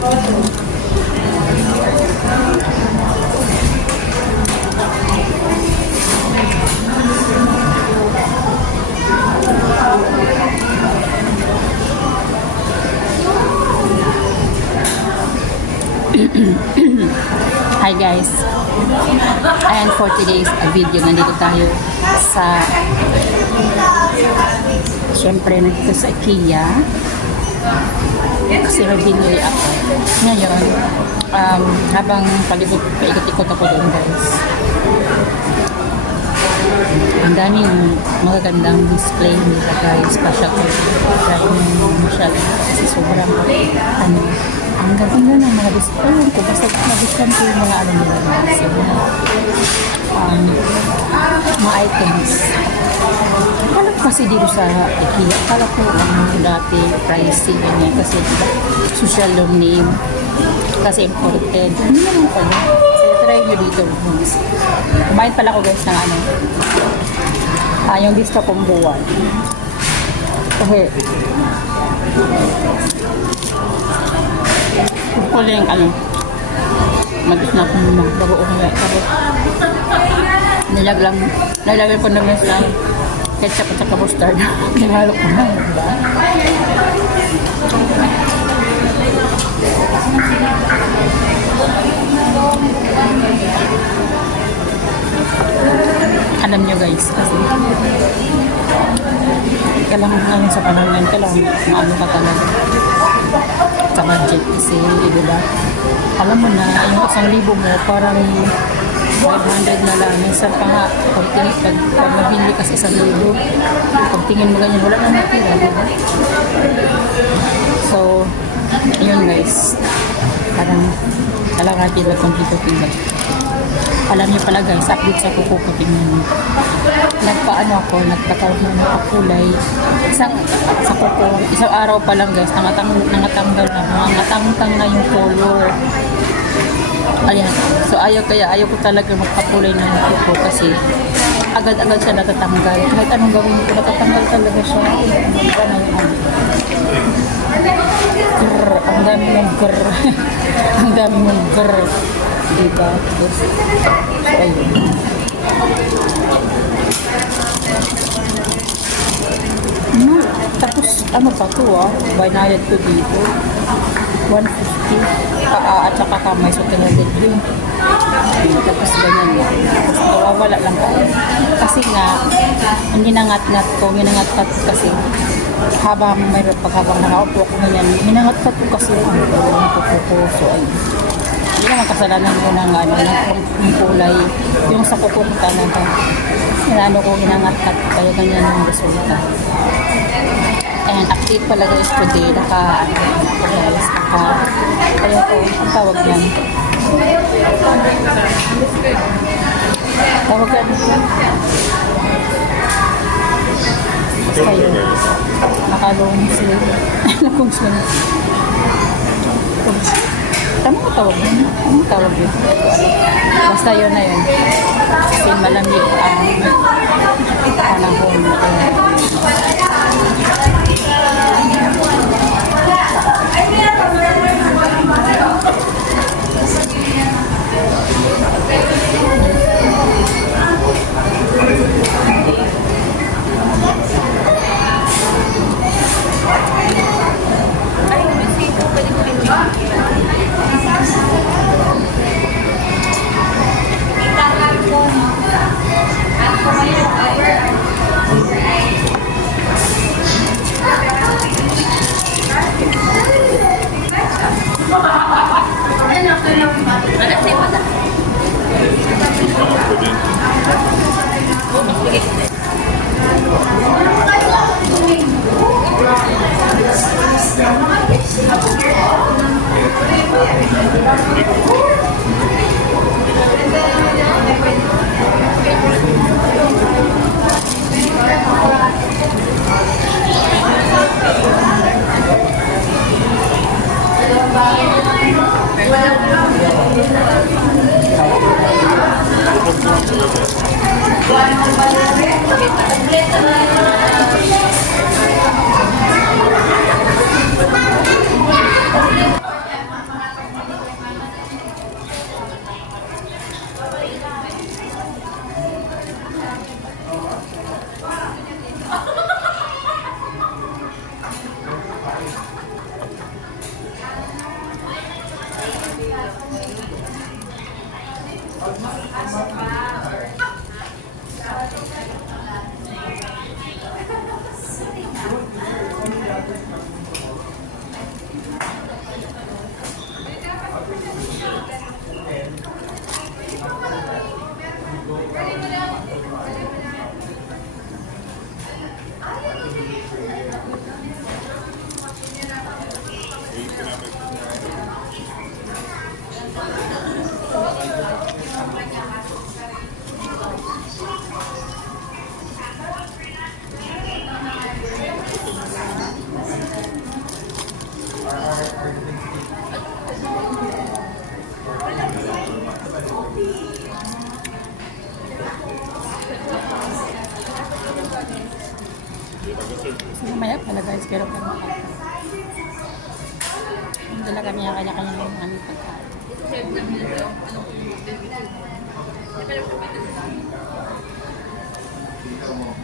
Hi guys, ayan for today's video, nandito tayo sa syempre nandito sa IKEA kasi may binili ako ngayon. Habang paikot-ikot ako doon guys, ang daming magagandang display nila guys, special kasi sobrang ang ganda ng mga display ko, basta mag-discount ko yung mga ano nila guys, mga items. Akala ko kasi dito sa IKEA, akala ko dati pricey ganyan kasi social long name kasi imported. Hindi naman pala. So try nyo dito guys. Kumain pala ko guys ng yung disco combo 1. Okay. Kung yung magis na akong bago ulit. Nilagay ko naman sa ketchup at saka mustard. Nilalo ko na, diba? Alam nyo guys, kasi kailangan ngayon sa panahon, kailangan maano ka talaga sa budget kasi, diba? Alam mo na, yung 1,000 mo, parang 500 na lang. Minsan pa nga, pag mabili ka sa 1,000, pag tingin mo ganyan, wala na natira, diba? So, yun guys, parang kailangan natin lang kompleto-kompleto. Alam niyo pala guys, update sa kuko ko, tingnan niyo. Nagpatawag na nakakulay. Isang araw pa lang guys, nangatanggal na yung color. Ayan. So ayaw ko talaga magpakulay ng kuko kasi agad-agad siya natatanggal. Kahit anong gawin ko, natatanggal talaga siya. Ang dami ng grr. Ang dami ng grr. Diba? So, ayun. Tapos, ano pa to binayad ko dito. 150. At saka kamay. So, 300 yun. Tapos, ganyan yan. Tapos, nawawala lang ako. Kasi nga, hindi nangat-ngat ko. Minangat-ngat ko kasi habang nakaupo ko ganyan. Minangat-ngat ko kasi ang kuko. So, ayun. Hindi naman kasalanan ko ng kulay. Yung sa kuko ko talaga. Ko hinangat-kat kaya ganyan yung resulta. And active pala guys today. Kaya ko, ang tawag yan. Tawag yan. Basta yun. Nakalong sleep. Nakong sleep. Tama ko tawag yun? Anong tawag yun? Basta yun na yun. Kasi malamig ang panahon. So, mamaya pala guys, pero pa hindi lang kami kanya-kanya ng aming pagkain. Ano